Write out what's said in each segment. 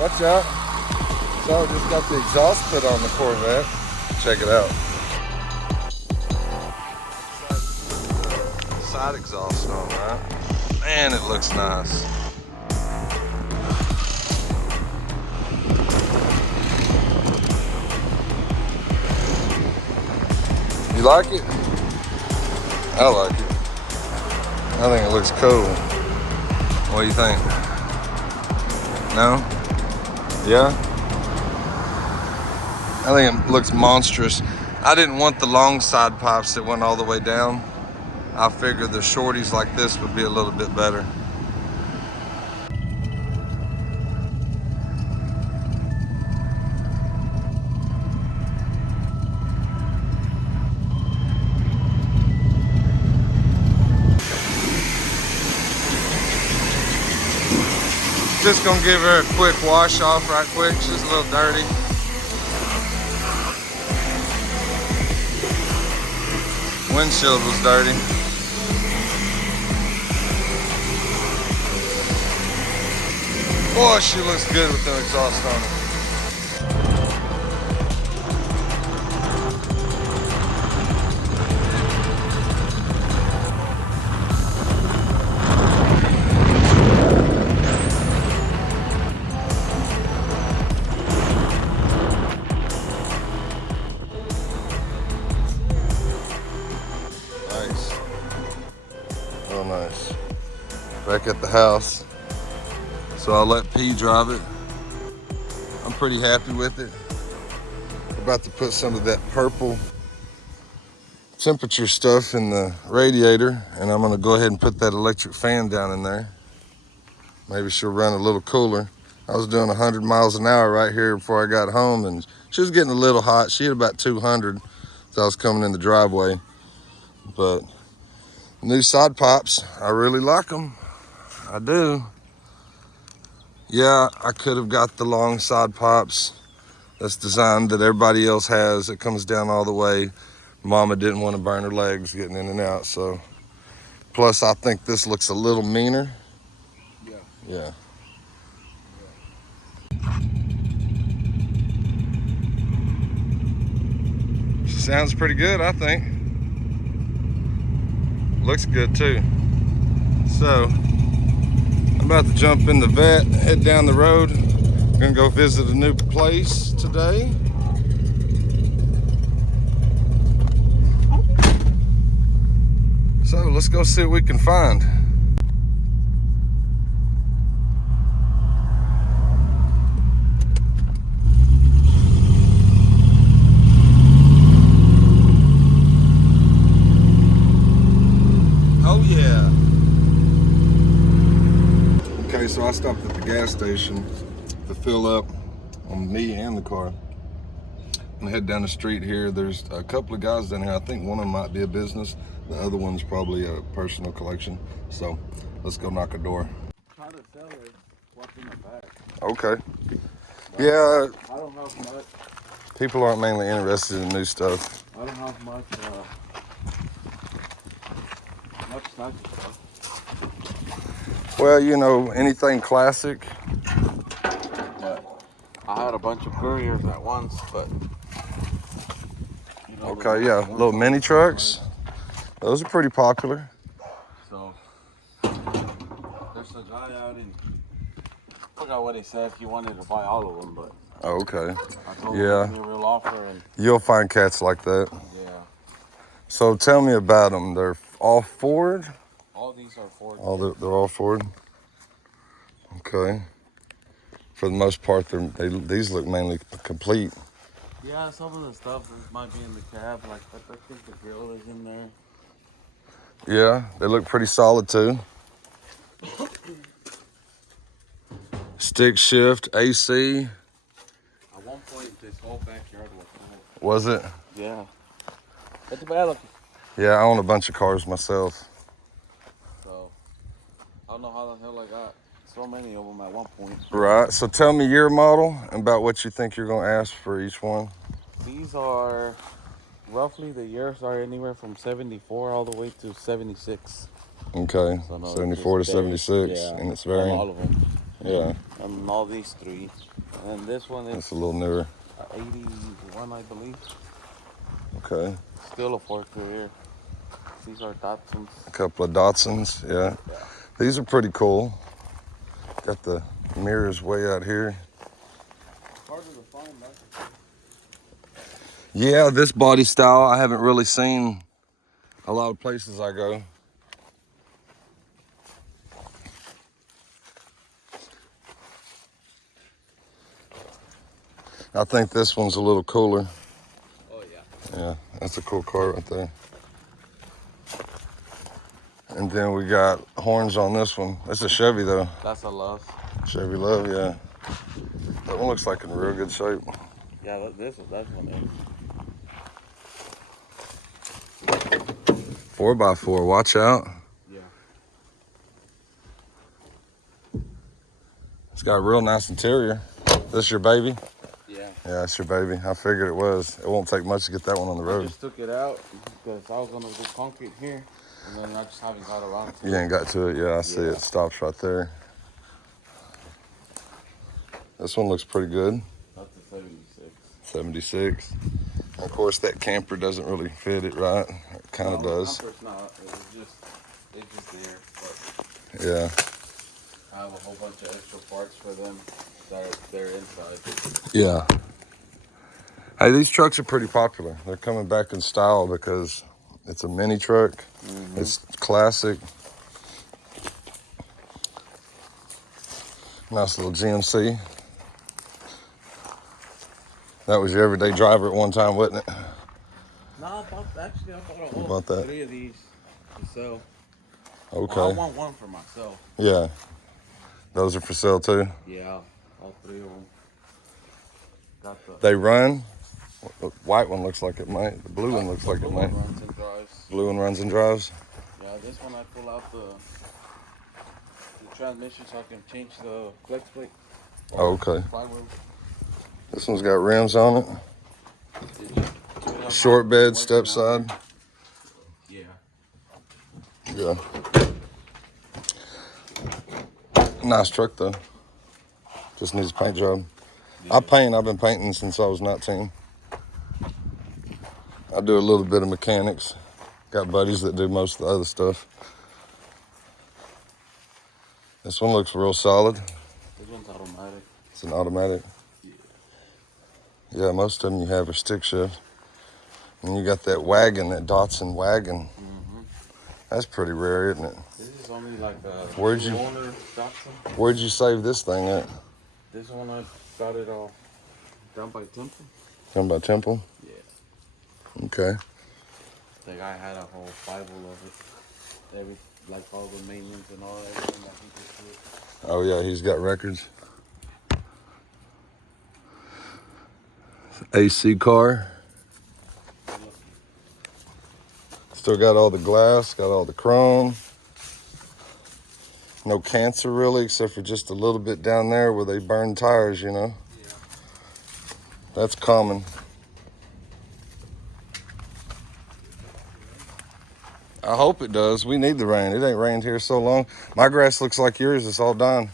Watch out. So I just got the exhaust put on the Corvette. Check it out. Side exhaust on that. Man, it looks nice. You like it? I like it. I think it looks cool. What do you think? No? Yeah? I think it looks monstrous. I didn't want the long side pipes that went all the way down. I figured the shorties like this would be a little bit better. Just gonna give her a quick wash off right quick. She's a little dirty. Windshield was dirty. Boy, she looks good with the exhaust on it. Real nice. Back at the house. So I'll let P drive it. I'm pretty happy with it. We're about to put some of that purple temperature stuff in the radiator, and I'm gonna go ahead and put that electric fan down in there. Maybe she'll run a little cooler. I was doing 100 miles an hour right here before I got home, and she was getting a little hot. She had about 200 as I was coming in the driveway. But new side pipes, I really like them. I do. Yeah, I could have got the long side pipes that's designed that everybody else has. It comes down all the way. Mama didn't want to burn her legs getting in and out, so. Plus, I think this looks a little meaner. Yeah. She sounds pretty good, I think. Looks good too. So, I'm about to jump in the Vette, head down the road. I'm gonna go visit a new place today. So let's go see what we can find. Oh yeah. Okay, so I stopped at the gas station to fill up on me and the car. And head down the street here. There's a couple of guys down here. I think one of them might be a business. The other one's probably a personal collection. So let's go knock a door. Try to sell it, what's in the back. Okay. Yeah. I don't have much. People aren't mainly interested in new stuff. I don't have much snatchy stuff. Well, you know, anything classic. But I had a bunch of couriers at once, but you know, Okay, yeah, little mini trucks. Those are pretty popular. So there's a guy out in, I forgot what he said. He wanted to buy all of them, but Oh, okay. I told him Yeah. to give me a real offer, and You'll find cats like that. yeah, So tell me about them. They're all Ford? all these are Ford. They're all Ford? Okay. For the most part, these look mainly complete. Yeah, some of the stuff that might be in the cab, like I think the grill is in there. Yeah, they look pretty solid too. Stick shift, AC. At one point, this whole backyard was full. Was it? Yeah. That's bad. Yeah, I own a bunch of cars myself. So, I don't know how the hell I got so many of them at one point. Right, so tell me your model and about what you think you're gonna ask for each one. These are, roughly the years are anywhere from 74 all the way to 76. Okay, So no, 74 to it's 76, yeah, and it's varying. all of them. Yeah. and all these 3. And then this one is It's a little newer. 81, I believe. Okay. Still a 4 career. These are Datsuns. A couple of Datsuns, yeah. These are pretty cool. Got the mirrors way out here. Harder to find, right? Yeah, this body style I haven't really seen a lot of places I go. I think this one's a little cooler. Oh, yeah. Yeah, that's a cool car right there. And then we got horns on this one. That's a Chevy though. That's a Love. Chevy Love, yeah. That one looks like in real good shape. Yeah, that one is. 4x4, watch out. Yeah. It's got a real nice interior. This your baby? Yeah. Yeah, it's your baby. I figured it was. It won't take much to get that one on the I road. just took it out because I was gonna go concrete here, and then I just haven't got around to it. You ain't got to it, yeah, I see it. Stops right there. This one looks pretty good. That's a 76. 76. Of course, that camper doesn't really fit it right. It kind of does. Camper's not. It's just there. But Yeah. I have a whole bunch of extra parts for them that they're inside. Yeah. Hey, these trucks are pretty popular. They're coming back in style because it's a mini truck. Mm-hmm. It's classic. Nice little GMC. That was your everyday driver at one time, wasn't it? No, I bought a You bought that? 3 of these to sell. Okay. Well, I want one for myself. Yeah. Those are for sale too? Yeah, all 3 of them. Got the They run? The white one looks like it might. The blue one looks like it might. runs and drives. Blue one runs and drives? Yeah, this one I pull out the transmission so I can change the flex plate. Oh, okay. Flywheel. This one's got rims on it. Short bed, step side. Yeah. Yeah. Nice truck though. Just needs a paint job. Yeah. I've been painting since I was 19. I do a little bit of mechanics. Got buddies that do most of the other stuff. This one looks real solid. This one's automatic. It's an automatic. Yeah, most of them you have are stick shift. And you got that wagon, that Datsun wagon. Mm-hmm. That's pretty rare, isn't it? This is only like a Where'd you- owner Datsun. Where'd you save this thing at? This one I got it all down by Temple. Down by Temple? Yeah. Okay. The guy had a whole Bible of it. Like all the maintenance and all everything that he did to it. Oh yeah, he's got records. AC car. Still got all the glass, got all the chrome. No cancer really, except for just a little bit down there where they burn tires, you know. Yeah. That's common. I hope it does. We need the rain. It ain't rained here so long. My grass looks like yours. It's all done.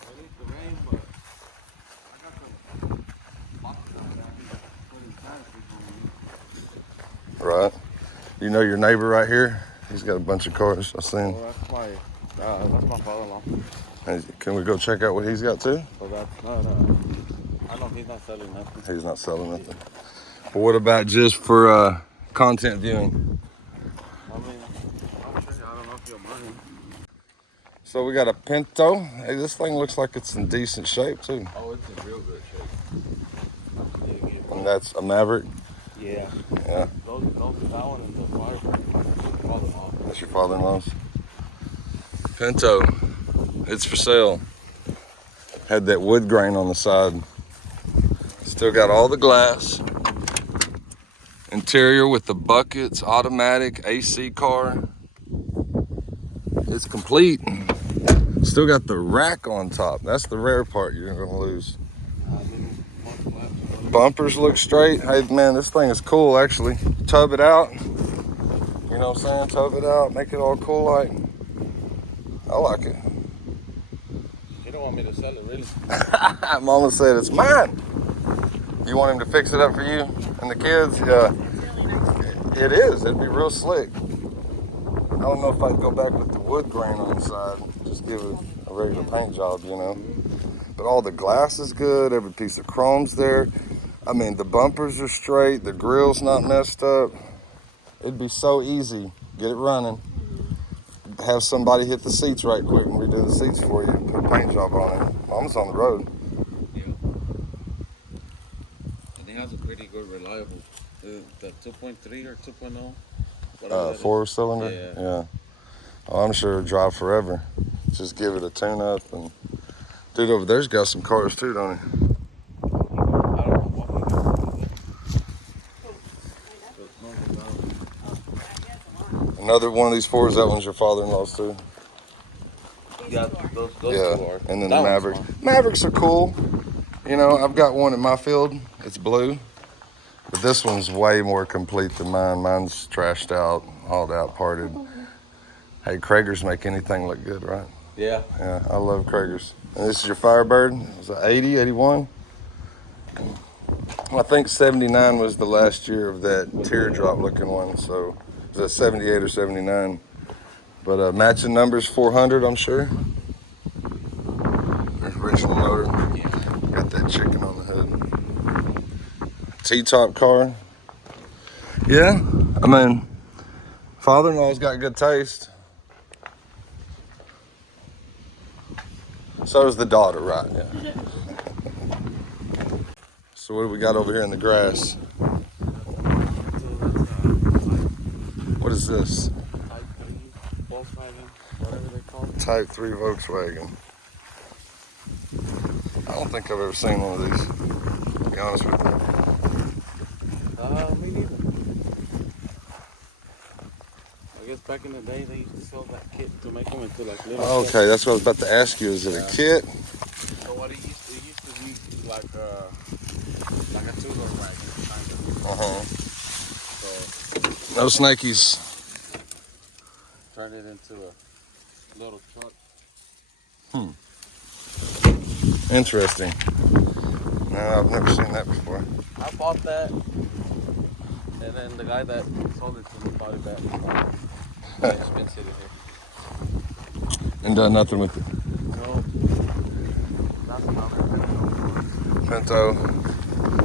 I need the rain, but I got some boxes out there. I can put in tires before we leave. Right. You know your neighbor right here? He's got a bunch of cars. I seen. Oh, that's my father-in-law. Hey, can we go check out what he's got too? So that's not, I know he's not selling nothing. He's not selling nothing. But what about just for content viewing? I mean, I'll show you. I don't know if you'll mind. So we got a Pinto. Hey, this thing looks like it's in decent shape too. Oh, it's in real good shape. And that's a Maverick. Yeah. Yeah. Those that one and the Firebirds. That's your father-in-law's. Pinto. It's for sale. Had that wood grain on the side. Still got all the glass. Interior with the buckets, automatic, AC car. It's complete. Still got the rack on top. That's the rare part you're gonna lose. Bumpers look straight. Hey man, this thing is cool actually. Tub it out. You know what I'm saying? Tub it out, make it all cool like. I like it. It don't want me to sell it, really. Mama said it's mine. You want him to fix it up for you and the kids? Yeah. It is. It'd be real slick. I don't know if I'd go back with the wood grain on the side. Just give it a regular paint job, you know. But all the glass is good. Every piece of chrome's there. I mean, the bumpers are straight. The grill's not messed up. It'd be so easy. Get it running. Have somebody hit the seats right quick and redo the seats for you. Put a paint job on it. Mama's on the road. Yeah. And it has a pretty good reliable. The 2.3 or 2.0. 4-cylinder? Yeah. Oh, I'm sure it'll drive forever. Just give it a tune-up. And dude over there's got some cars too, don't he? Another one of these fours, that one's your father-in-law's too? Yeah, those two are. And then the Mavericks. Mavericks are cool. You know, I've got one in my field. It's blue. But this one's way more complete than mine. Mine's trashed out, hauled out, parted. Hey, Kragers make anything look good, right? Yeah. Yeah, I love Kragers. And this is your Firebird. Was it 80, 81? I think 79 was the last year of that teardrop looking one. So it was 78 or 79. But matching numbers 400, I'm sure. There's original motor. Got that chicken on the hood. T-top car. Yeah, I mean, father-in-law's got good taste. So does the daughter, right? Yeah. So what do we got over here in the grass? What is this? Type 3 Volkswagen. I don't think I've ever seen one of these, to be honest with you. Me neither. I guess back in the day they used to sell that kit to make them into like little Okay, sets. that's what I was about to ask you. Is it a kit? So what it used to be like a two-door wagon kind of. Uh-huh. So No snakies. turned it into a little truck. Interesting. No, I've never seen that before. I bought that, and then the guy that sold it to me bought it back. It's been sitting here. And done nothing with it. No, nothing on it. Pinto.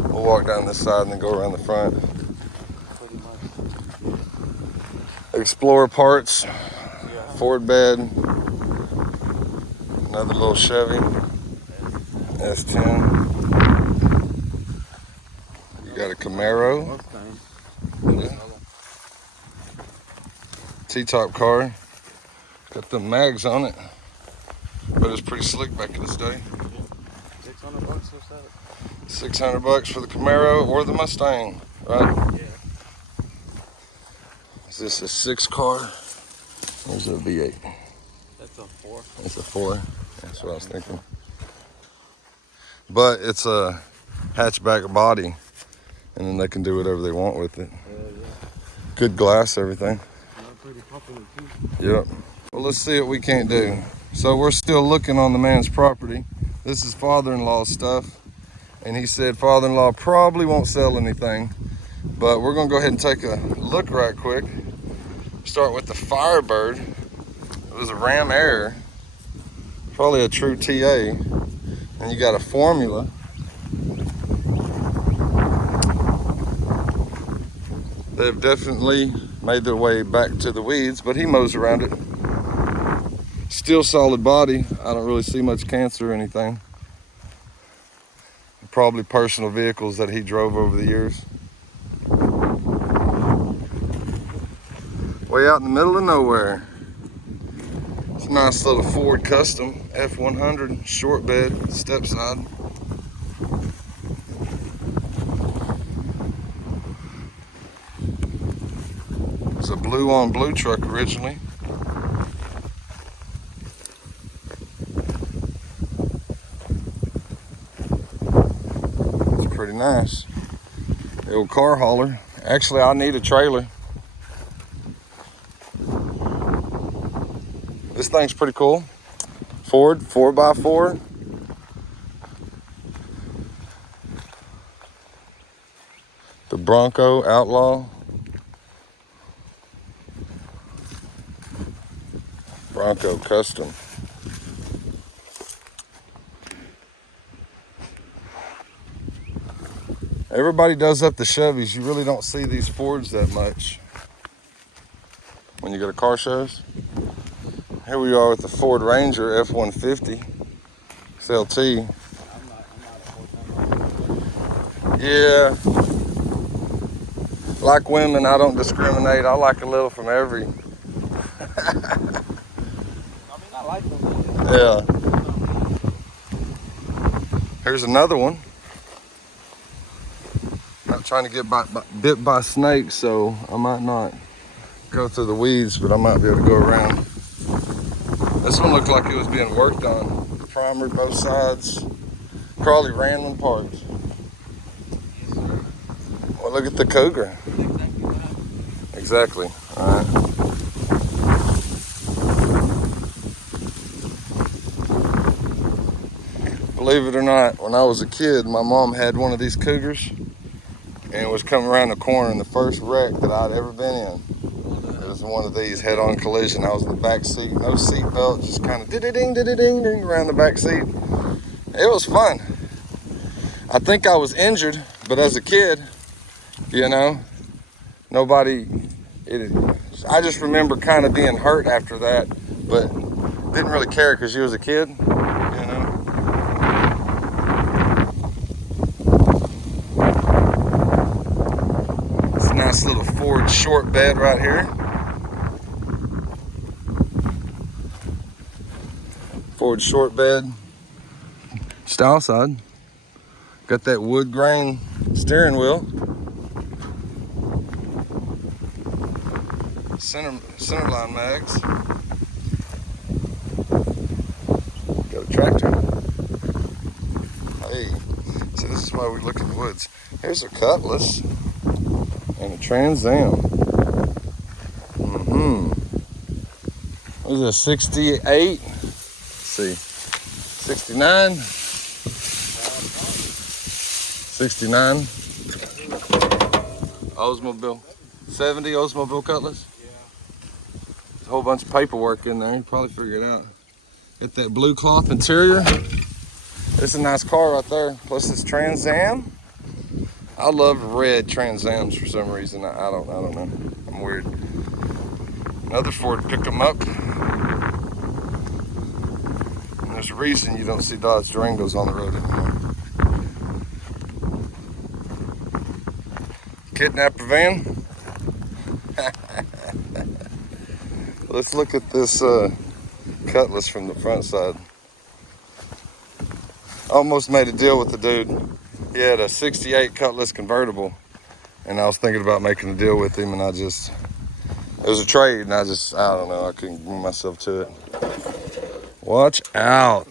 We'll walk down this side and then go around the front. Pretty much. Explorer parts. Yeah. Ford bed. Another little Chevy. S10. You got a Camaro. Yeah. T-top car. Got the mags on it. But it's pretty slick back in this day. $600 or so. $600 for the Camaro or the Mustang, right? Yeah. Is this a 6 car? Or is it a V8? That's a 4. It's a 4. That's what I was thinking. But it's a hatchback body, and then they can do whatever they want with it. Yeah. Good glass, everything. Pretty popular too. Yep. Well, let's see what we can't do. So we're still looking on the man's property. This is father-in-law's stuff, and he said father-in-law probably won't sell anything, but we're gonna go ahead and take a look right quick. Start with the Firebird. It was a Ram Air, probably a true TA. And you got a formula. They've definitely made their way back to the weeds, but he mows around it. Still solid body. I don't really see much cancer or anything. Probably personal vehicles that he drove over the years. Way out in the middle of nowhere. It's a nice little Ford Custom F100 short bed, step side. It's a blue on blue truck originally. It's pretty nice. The old car hauler. Actually, I need a trailer. This thing's pretty cool. Ford 4x4. The Bronco Outlaw. Bronco Custom. Everybody does up the Chevys. You really don't see these Fords that much when you go to car shows. Here we are with the Ford Ranger F-150 XLT. Yeah. Like women, I don't discriminate. I like a little from every. I like them. Yeah. Here's another one. Not trying to get bit by snakes, so I might not go through the weeds, but I might be able to go around. This one looked like it was being worked on. Primer both sides. Probably random parts. Well, look at the Cougar. Exactly. All right. Believe it or not, when I was a kid, my mom had one of these Cougars and it was coming around the corner, and the first wreck that I'd ever been in, it was one of these head-on collision. I was in the back seat, no seat belt, just kind of ding around the back seat. It was fun. I think I was injured, but as a kid, you know, I just remember kind of being hurt after that, but didn't really care because you was a kid, you know. It's a nice little Ford short bed right here. Ford short bed, style side. Got that wood grain steering wheel. Center line mags. Got a tractor. Hey, so this is why we look at the woods. Here's a Cutlass and a Trans Am. What is that, 68? Let's see, 69? 69. Oldsmobile. 70 Oldsmobile Cutlass. There's a whole bunch of paperwork in there. You probably figure it out. Got that blue cloth interior. It's a nice car right there. Plus it's Trans Am. I love red Trans Ams for some reason. I don't know. I'm weird. Another Ford picked them up. And there's a reason you don't see Dodge Durangos on the road anymore. Kidnapper van. Let's look at this Cutlass from the front side. Almost made a deal with the dude. He had a 68 Cutlass convertible, and I was thinking about making a deal with him, and it was a trade, and I don't know, I couldn't bring myself to it. Watch out.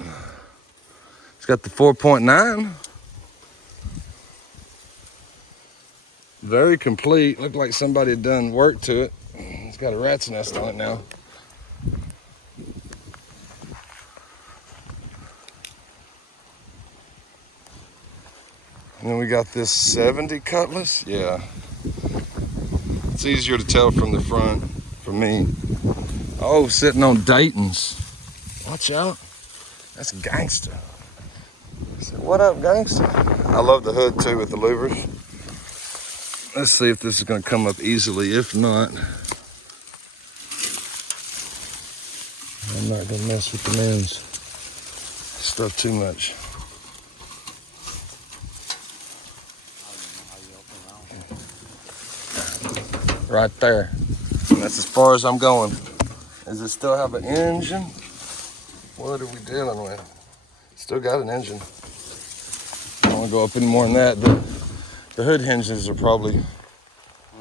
It's got the 4.9. Very complete. Looked like somebody had done work to it. It's got a rat's nest on it now. And then we got this 70 Cutlass. Yeah. It's easier to tell from the front for me. Oh, sitting on Dayton's. Watch out. That's gangster. I said, what up, gangster? I love the hood too with the louvers. Let's see if this is going to come up easily. If not, I'm not going to mess with the men's stuff too much. Right there. And that's as far as I'm going. Does it still have an engine? What are we dealing with? Still got an engine. I don't want to go up any more than that. The hood hinges are probably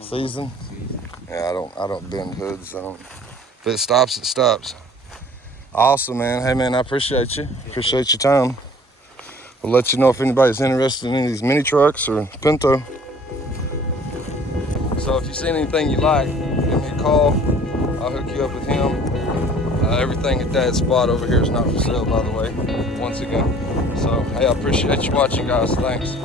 seasoned. Yeah, I don't bend hoods. If it stops, it stops. Awesome, man. Hey, man, I appreciate you. Appreciate your time. We'll let you know if anybody's interested in any of these mini trucks or Pinto. So if you see anything you like, give me a call. I'll hook you up with him. Everything at Dad's spot over here is not for sale, by the way, once again. So, hey, I appreciate you watching, guys. Thanks.